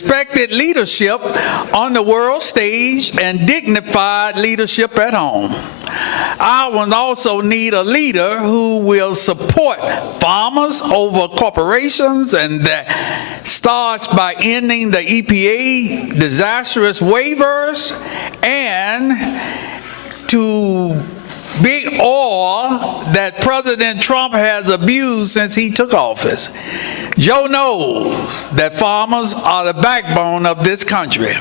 respected leadership on the world stage and dignified leadership at home. Ireland also need a leader who will support farmers over corporations, and that starts by ending the EPA disastrous waivers and to big oil that President Trump has abused since he took office. Joe knows that farmers are the backbone of this country.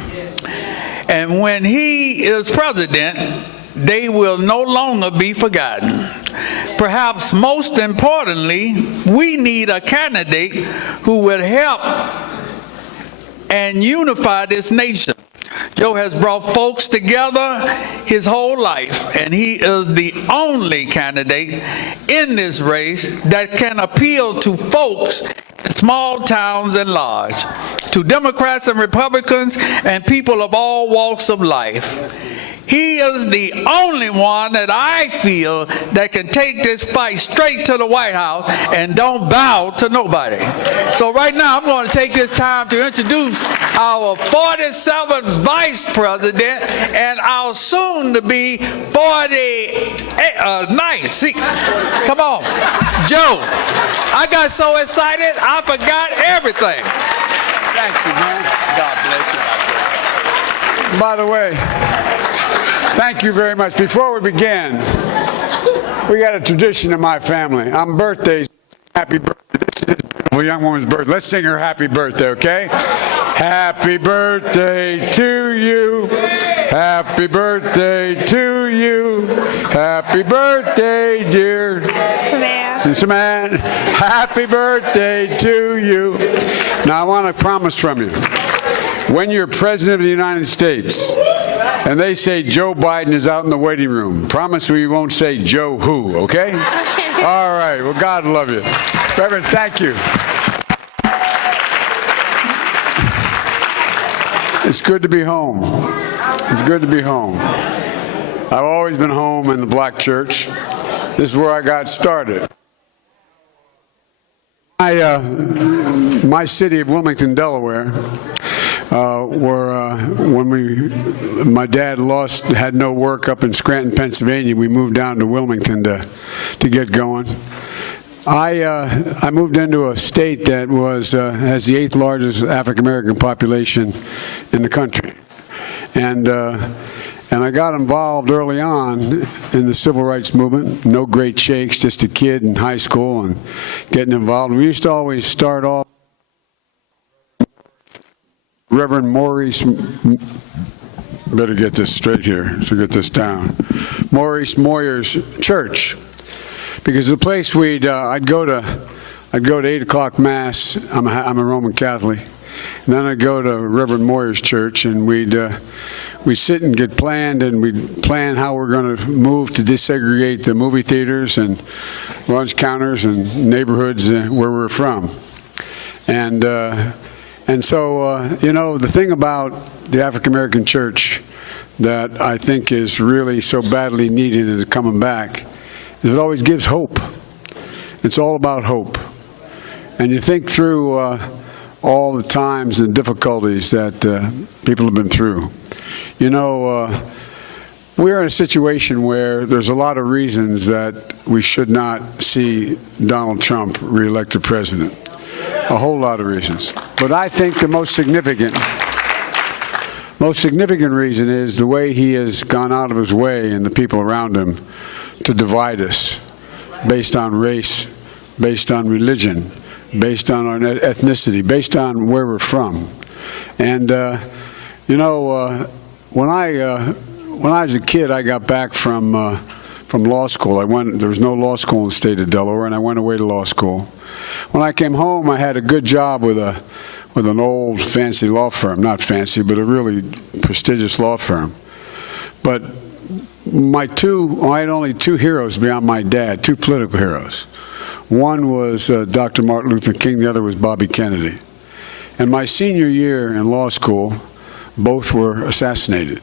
And when he is president, they will no longer be forgotten. Perhaps most importantly, we need a candidate who will help and unify this nation. Joe has brought folks together his whole life, and he is the only candidate in this race that can appeal to folks in small towns and large, to Democrats and Republicans and people of all walks of life. He is the only one that I feel that can take this fight straight to the White House and don't bow to nobody. So right now I'm going to take this time to introduce our 47th Vice President and our soon-to-be 49th. See, come on. Joe, I got so excited I forgot everything. Thank you, man. God bless you. By the way, thank you very much. Before we begin, we got a tradition in my family. On birthdays, happy birthday. This is a young woman's birthday. Let's sing her happy birthday, okay? Happy birthday to you. Happy birthday to you. Happy birthday, dear Samantha. Happy birthday to you. Now, I want a promise from you. When you're President of the United States, and they say Joe Biden is out in the waiting room, promise we won't say Joe who, okay? All right, well, God love you. Reverend, thank you. It's good to be home. It's good to be home. I've always been home in the black church. This is where I got started. My city of Wilmington, Delaware, when my dad had no work up in Scranton, Pennsylvania, we moved down to Wilmington to get going. I moved into a state that has the 8th largest African American population in the country, and I got involved early on in the civil rights movement. No great shakes, just a kid in high school and getting involved. We used to always start off. Reverend Maurice, better get this straight here, so get this down. Maurice Moyer's church, because the place I'd go to 8 o'clock mass. I'm a Roman Catholic, and then I'd go to Reverend Moyer's church, and we'd sit and get planned, and we'd plan how we're going to move to desegregate the movie theaters and lunch counters and neighborhoods where we're from, And so, the thing about the African American church that I think is really so badly needed and is coming back is it always gives hope. It's all about hope. And you think through all the times and difficulties that people have been through. We're in a situation where there's a lot of reasons that we should not see Donald Trump reelected president. A whole lot of reasons. But I think the most significant reason is the way he has gone out of his way and the people around him to divide us based on race, based on religion, based on our ethnicity, based on where we're from. And, when I was a kid, I got back from law school. There was no law school in the state of Delaware, and I went away to law school. When I came home, I had a good job with an old fancy law firm. Not fancy, but a really prestigious law firm. But I had only 2 heroes beyond my dad, 2 political heroes. One was Dr. Martin Luther King, the other was Bobby Kennedy. And my senior year in law school, both were assassinated.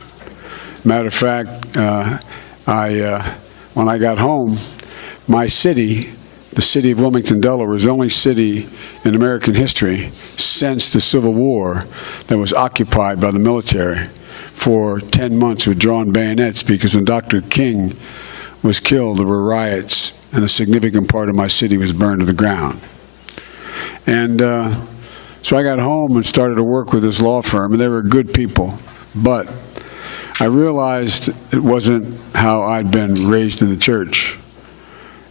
Matter of fact, when I got home, my city the city of Wilmington, Delaware, was the only city in American history since the Civil War that was occupied by the military for 10 months with drawn bayonets, because when Dr. King was killed, there were riots, and a significant part of my city was burned to the ground. And so I got home and started to work with this law firm, and they were good people, but I realized it wasn't how I'd been raised in the church.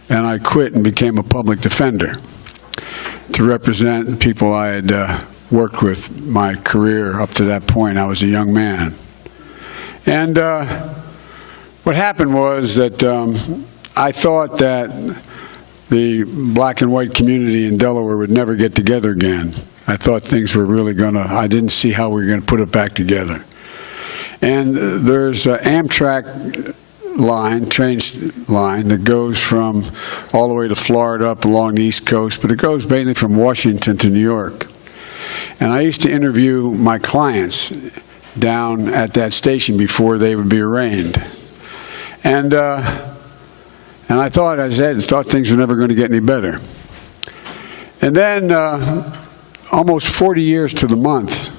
And I quit and became a public defender to represent people I had worked with my career up to that point. I was a young man. And what happened was that I thought that the black and white community in Delaware would never get together again. I thought things were really I didn't see how we were going to put it back together. And there's an Amtrak train line that goes from all the way to Florida up along the East Coast, but it goes mainly from Washington to New York. And I used to interview my clients down at that station before they would be arraigned. And I thought, as I thought things were never going to get any better. And then almost 40 years to the month,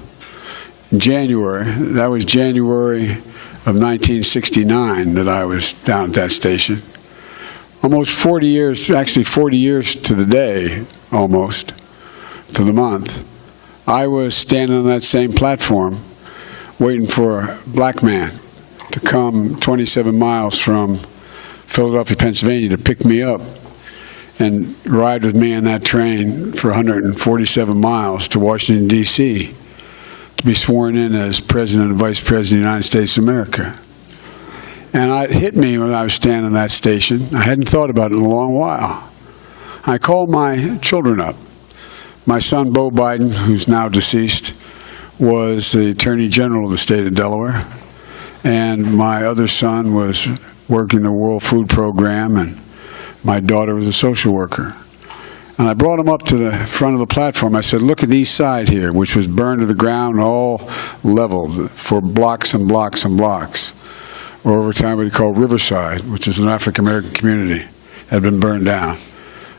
in January, that was January of 1969 that I was down at that station. Almost 40 years, actually 40 years to the day, almost, to the month, I was standing on that same platform waiting for a black man to come 27 miles from Philadelphia, Pennsylvania to pick me up and ride with me on that train for 147 miles to Washington, D.C., to be sworn in as President and Vice President of the United States of America. And it hit me when I was standing on that station. I hadn't thought about it in a long while. I called my children up. My son, Beau Biden, who's now deceased, was the Attorney General of the state of Delaware. And my other son was working the World Food Program, and my daughter was a social worker. And I brought him up to the front of the platform. I said, look at the east side here, which was burned to the ground, all leveled for blocks and blocks and blocks. Or over time we call Riverside, which is an African-American community, had been burned down.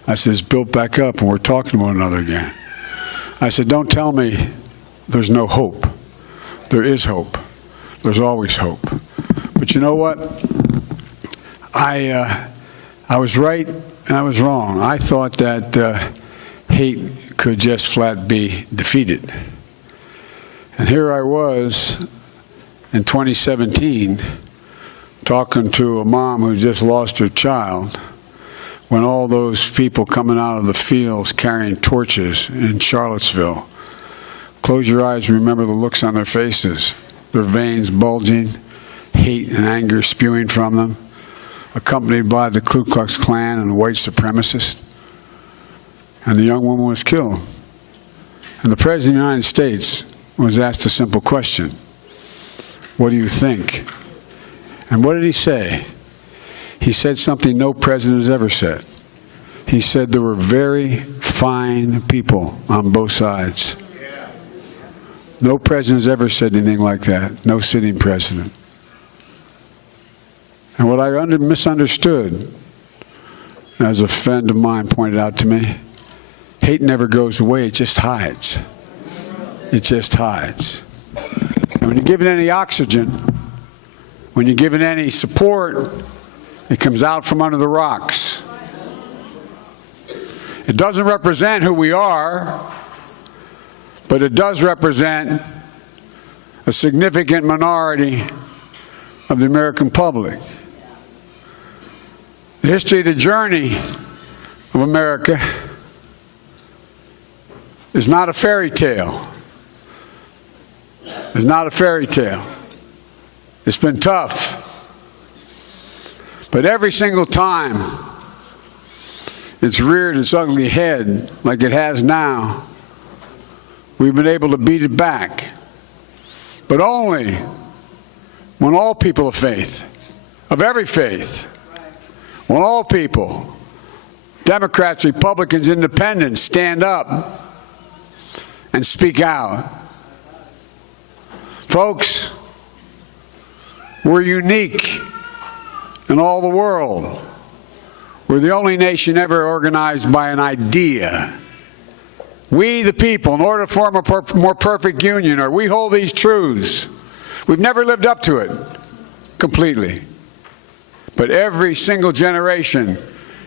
I said, it's built back up, and we're talking to one another again. I said, don't tell me there's no hope. There is hope. There's always hope. But you know what? I was right and I was wrong. I thought that hate could just flat be defeated. And here I was in 2017 talking to a mom who just lost her child when all those people coming out of the fields carrying torches in Charlottesville. Close your eyes and remember the looks on their faces, their veins bulging, hate and anger spewing from them, accompanied by the Ku Klux Klan and the white supremacists. And the young woman was killed. And the President of the United States was asked a simple question: what do you think? And what did he say? He said something no president has ever said. He said there were very fine people on both sides. No president has ever said anything like that. No sitting president. And what I misunderstood, as a friend of mine pointed out to me, hate never goes away, it just hides. It just hides. And when you give it any oxygen, when you give it any support, it comes out from under the rocks. It doesn't represent who we are, but it does represent a significant minority of the American public. The history of the journey of America is not a fairy tale. It's not a fairy tale. It's been tough. But every single time it's reared its ugly head like it has now, we've been able to beat it back. But only when all people of faith, of every faith, when all people, Democrats, Republicans, Independents, stand up and speak out. Folks, we're unique in all the world. We're the only nation ever organized by an idea. We, the people, in order to form a more perfect union, or we hold these truths. We've never lived up to it completely. But every single generation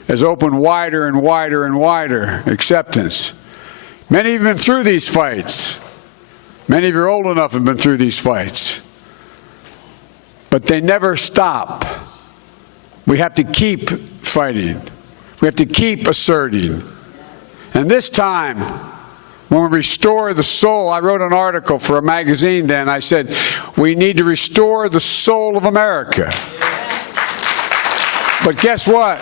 has opened wider and wider and wider acceptance. Many have been through these fights. Many of you are old enough and have been through these fights. But they never stop. We have to keep fighting. We have to keep asserting. And this time, when we restore the soul, I wrote an article for a magazine then. I said, we need to restore the soul of America. But guess what?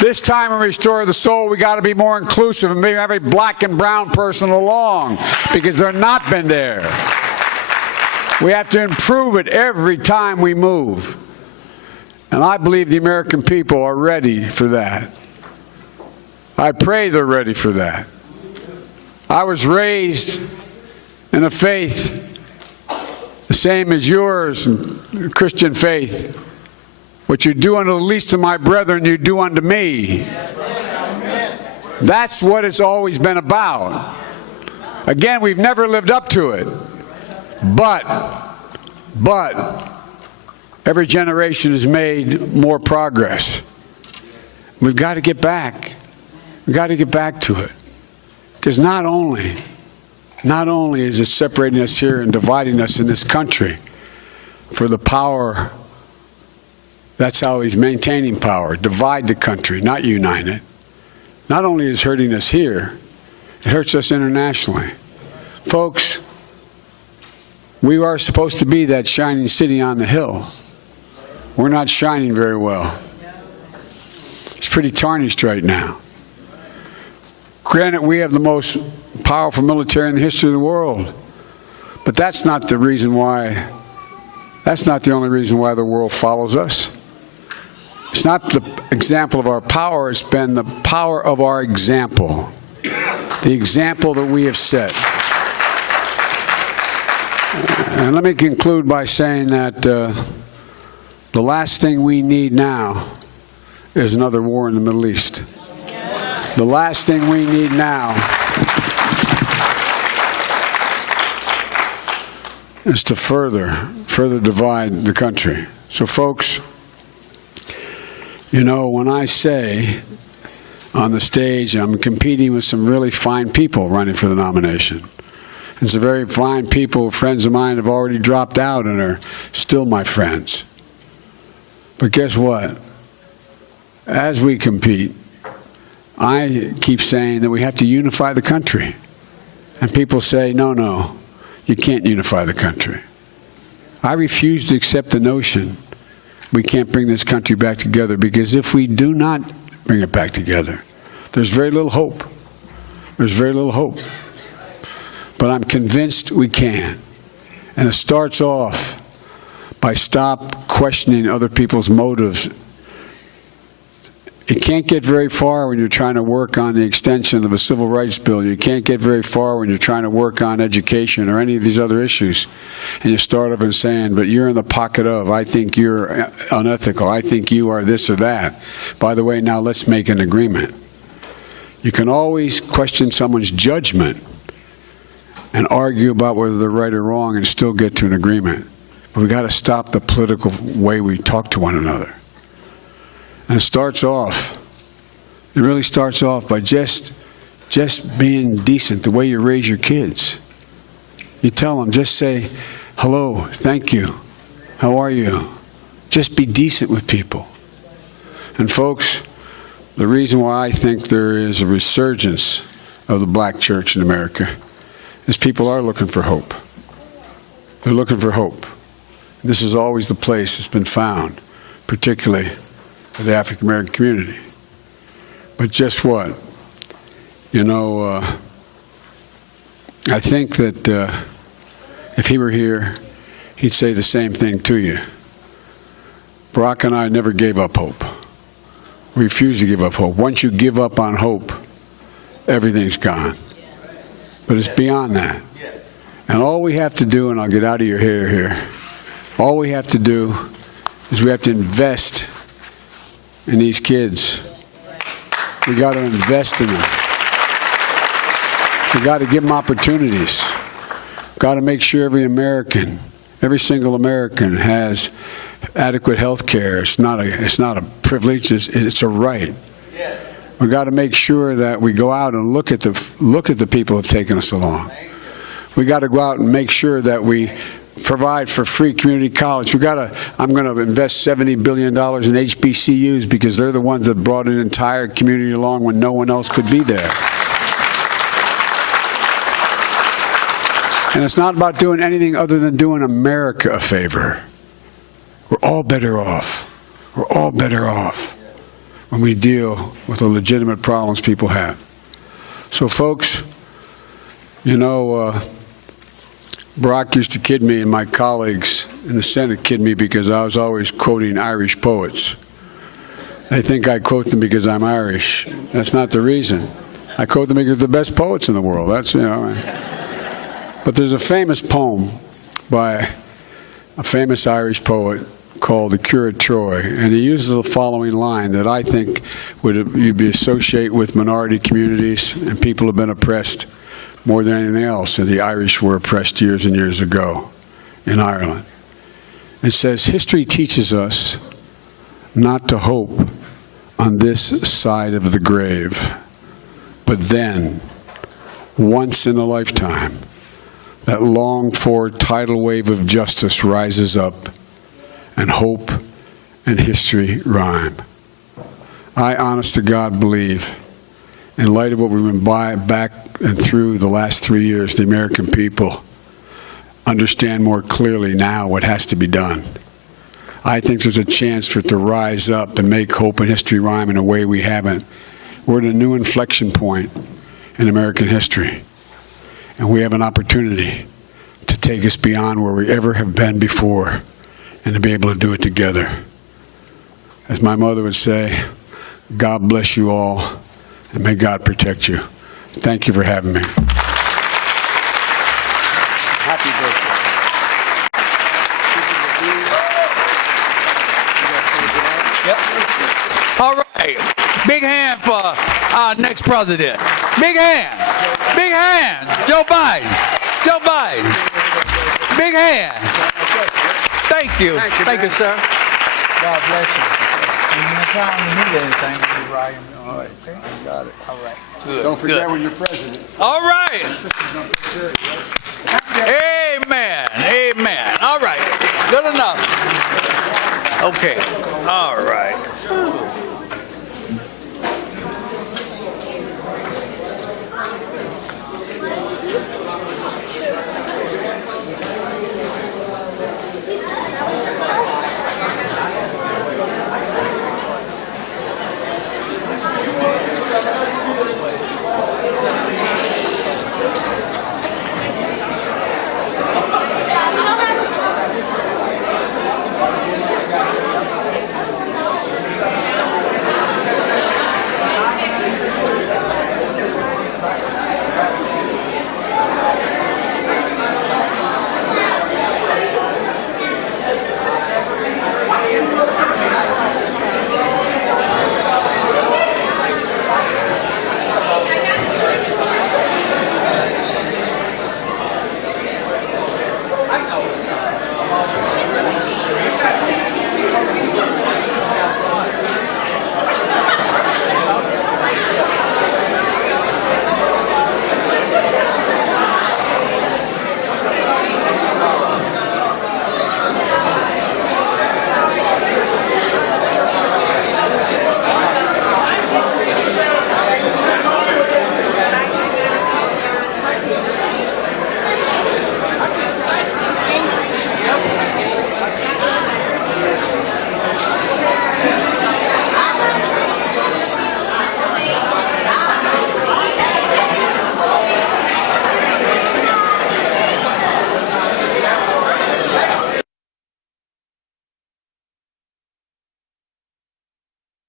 This time when we restore the soul, we got to be more inclusive and maybe every black and brown person along, because they're not been there. We have to improve it every time we move. And I believe the American people are ready for that. I pray they're ready for that. I was raised in a faith the same as yours, Christian faith. What you do unto the least of my brethren, you do unto me. That's what it's always been about. Again, we've never lived up to it. But every generation has made more progress. We've got to get back. We've got to get back to it. Because not only is it separating us here and dividing us in this country for the power, that's how he's maintaining power, divide the country, not unite it. Not only is it hurting us here, it hurts us internationally. Folks, we are supposed to be that shining city on the hill. We're not shining very well. It's pretty tarnished right now. Granted, we have the most powerful military in the history of the world, but that's not the reason why, that's not the only reason why the world follows us. It's not the example of our power, it's been the power of our example, the example that we have set. And let me conclude by saying that the last thing we need now is another war in the Middle East. The last thing we need now is to further divide the country. So folks, you know, when I say on the stage I'm competing with some really fine people running for the nomination, and some very fine people, friends of mine, have already dropped out and are still my friends. But guess what? As we compete, I keep saying that we have to unify the country. And people say, no, you can't unify the country. I refuse to accept the notion we can't bring this country back together, because if we do not bring it back together, there's very little hope. There's very little hope. But I'm convinced we can. And it starts off by stop questioning other people's motives. You can't get very far when you're trying to work on the extension of a civil rights bill. You can't get very far when you're trying to work on education or any of these other issues. And you start off and saying, but you're in the pocket of, I think you're unethical, I think you are this or that. By the way, now let's make an agreement. You can always question someone's judgment and argue about whether they're right or wrong and still get to an agreement. But we've got to stop the political way we talk to one another. And it really starts off by just being decent, the way you raise your kids. You tell them, just say, hello, thank you, how are you? Just be decent with people. And folks, the reason why I think there is a resurgence of the black church in America is people are looking for hope. They're looking for hope. This is always the place it's been found, particularly for the African American community. But just what? You know, I think that if he were here, he'd say the same thing to you. Barack and I never gave up hope. We refuse to give up hope. Once you give up on hope, everything's gone. But it's beyond that. And all we have to do, and I'll get out of your hair here, all we have to do is we have to invest in these kids. We got to invest in them. We got to give them opportunities. Got to make sure every single American has adequate health care. It's not a privilege, it's a right. Yes. We got to make sure that we go out and look at the people who have taken us along. We got to go out and make sure that we provide for free community college. I'm going to invest $70 billion in HBCUs because they're the ones that brought an entire community along when no one else could be there. And it's not about doing anything other than doing America a favor. We're all better off. We're all better off when we deal with the legitimate problems people have. So, folks, you know, Barack used to kid me, and my colleagues in the Senate kid me because I was always quoting Irish poets. They think I quote them because I'm Irish. That's not the reason. I quote them because they're the best poets in the world. That's, you know. But there's a famous poem by a famous Irish poet called The Cure at Troy, and he uses the following line that I think you'd be associate with minority communities and people who have been oppressed more than anything else. And the Irish were oppressed years and years ago in Ireland. It says, history teaches us not to hope on this side of the grave, but then, once in a lifetime, that longed-for tidal wave of justice rises up, and hope and history rhyme. I, honest to God, believe, in light of what we've been back and through the last 3 years, the American people understand more clearly now what has to be done. I think there's a chance for it to rise up and make hope and history rhyme in a way we haven't. We're at a new inflection point in American history. And we have an opportunity to take us beyond where we ever have been before and to be able to do it together. As my mother would say, God bless you all, and may God protect you. Thank you for having me. Happy birthday. Yep. All right. Big hand for our next president. Big hand. Big hand. Joe Biden. Joe Biden. Big hand. Thank you. Thank you, sir. God bless you. Anytime you need anything, you write me. All right. Okay. Got it. All right. Good. Don't forget when you're president. All right. Amen. Amen. All right. Good enough. Okay. All right.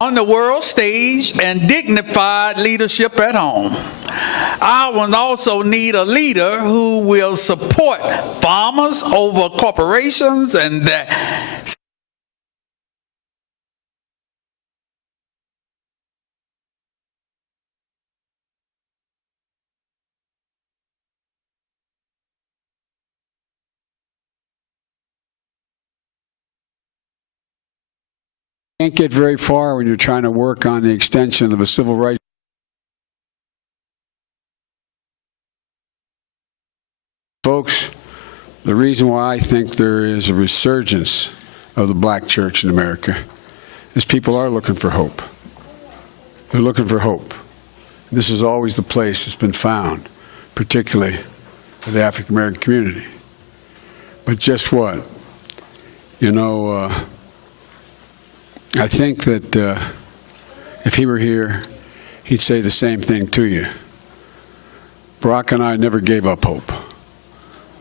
On the world stage and dignified leadership at home. I will also need a leader who will support farmers over corporations and that Can't get very far when you're trying to work on the extension of the civil rights. Folks, the reason why I think there is a resurgence of the black church in America is people are looking for hope. They're looking for hope. This is always the place it's been found, particularly for the African American community. But just what? You know, I think that if he were here, he'd say the same thing to you. Barack and I never gave up hope.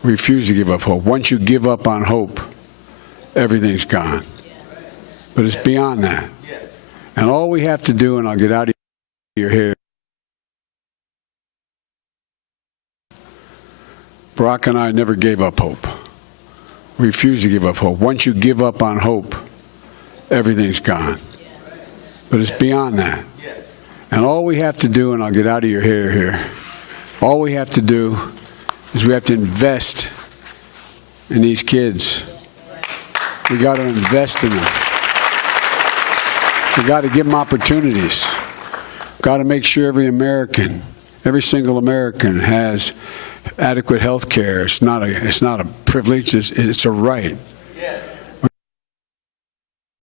We refuse to give up hope. Once you give up on hope, everything's gone. But it's beyond that. And all we have to do, and I'll get out of your hair, Barack and I never gave up hope. We refuse to give up hope. Once you give up on hope, everything's gone. But it's beyond that. And all we have to do, and I'll get out of your hair here, all we have to do is we have to invest in these kids. We got to invest in them. We got to give them opportunities. Got to make sure every American, every single American has adequate health care. It's not a privilege, it's a right.